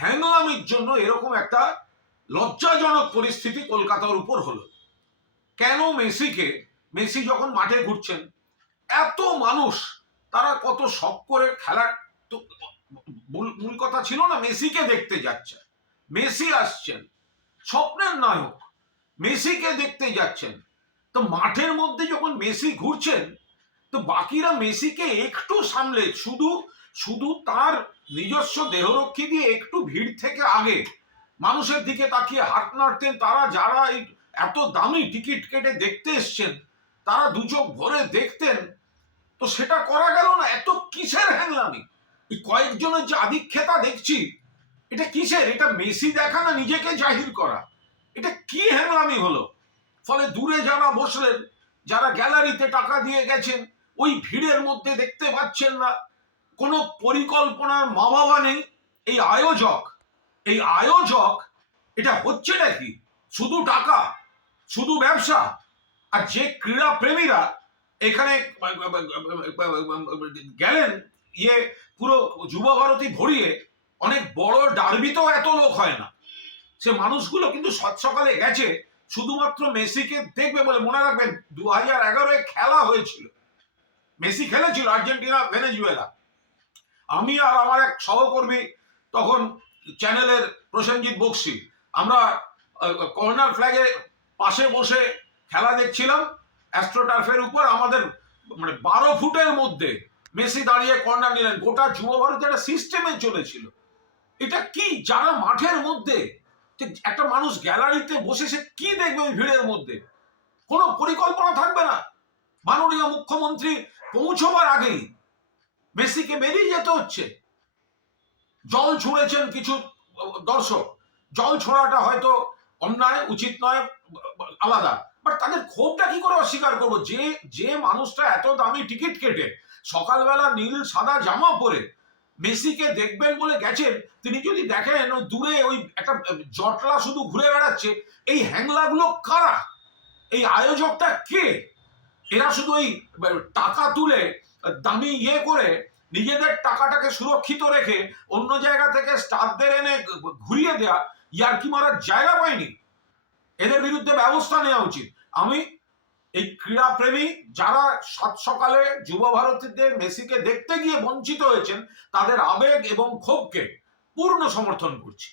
হ্যাংলামির জন্য এরকম একটা লজ্জাজনক পরিস্থিতি কলকাতার উপর হলো। কেন মেসি যখন মাঠে ঘুরছেন, এত মানুষ, তারা কত শখ করে খেলার, তো মূল কথা ছিল না মেসিকে দেখতে যাচ্ছেন, মেসি আসছেন, স্বপ্নের নায়ক, মেসিকে দেখতে যাচ্ছেন। তো মাঠের মধ্যে যখন মেসি ঘুরছেন, তো বাকিরা মেসিকে একটু সামলে শুধু শুধু তার নিজস্ব দেহরক্ষী দিয়ে একটু ভিড় থেকে আগে মানুষের দিকে তাকিয়ে হাত নাড়তেন। তারা যারা এই এত দামি টিকিট কেটে দেখতে এসছেন, তারা দু চোখ ভরে দেখতেন। তো সেটা করা গেল না। এত কিসের হ্যাংলামি? এই কয়েকজনের যে আধিক্যতা দেখছি, এটা কিসের? এটা মেসি দেখা না নিজেকে জাহির করা? এটা কি হ্যাংলামি হলো? ফলে দূরে যারা বসলেন, যারা গ্যালারিতে টাকা দিয়ে গেছেন, ওই ভিড়ের মধ্যে দেখতে পাচ্ছেন না। কোনো পরিকল্পনার মা বাবা নেই। এই আয়োজক এটা হচ্ছে নাকি শুধু টাকা, শুধু ব্যবসা? আর যে ক্রীড়া প্রেমীরা এখানে গেলেন, পুরো যুব ভারতী ভরিয়ে, অনেক বড় ডার্বিতেও এত লোক হয় না। সে মানুষগুলো কিন্তু সকালে গেছে শুধুমাত্র মেসিকে দেখবে বলে। মনে রাখবেন 2011-এ খেলা হয়েছিল, মেসি খেলেছিল আর্জেন্টিনা ভেনেজুয়েলা। আমি আর আমার এক সহকর্মী তখন চ্যানেলের প্রসেনজিৎ বক্সি, আমরা কর্নার ফ্ল্যাগের পাশে বসে খেলা দেখছিলাম অ্যাস্ট্রোটার্ফের উপর। আমাদের মানে 12 ফুটের মধ্যে মেসি দাঁড়িয়ে কর্নার নিলেন। গোটা যুব ভারত একটা সিস্টেমে চলেছিল। এটা কি? যারা মাঠের মধ্যে, একটা মানুষ গ্যালারিতে বসে সে কি দেখবে ওই ভিড়ের মধ্যে? কোনো পরিকল্পনা থাকবে না। মাননীয় মুখ্যমন্ত্রী পৌঁছবার আগেই মেসিকে বেরিয়ে যেতে হচ্ছে। জল ছুঁড়েছেন কিছু দর্শক, জল ছোড়াটা হয়তো অন্যায়, উচিত নয়, আলাদা। বাট তাদের ক্ষোভটা কি করে অস্বীকার করবো? যে মানুষটা এত দামি টিকিট কেটে সকালবেলা নীল সাদা জামা পরে মেসিকে দেখবেন বলে গেছেন, তিনি যদি দেখেন দূরে ওই একটা জটলা শুধু ঘুরে বেড়াচ্ছে, এই হ্যাংলাগুলো কারা? এই আয়োজকটা কে? এরা শুধু ওই টাকা তুলে দামি করে নিজেদের টাকাটাকে সুরক্ষিত রেখে অন্য জায়গা থেকে স্টারদের এনে ঘুরিয়ে দেয়া, ইয়ার্কি মারার জায়গা পায়নি। এদের বিরুদ্ধে ব্যবস্থা নেওয়া উচিত। আমি এই ক্রীড়া প্রেমী যারা সাত সকালে যুব ভারতীতে মেসিকে দেখতে গিয়ে বঞ্চিত হয়েছেন, তাদের আবেগ এবং ক্ষোভকে পূর্ণ সমর্থন করছি।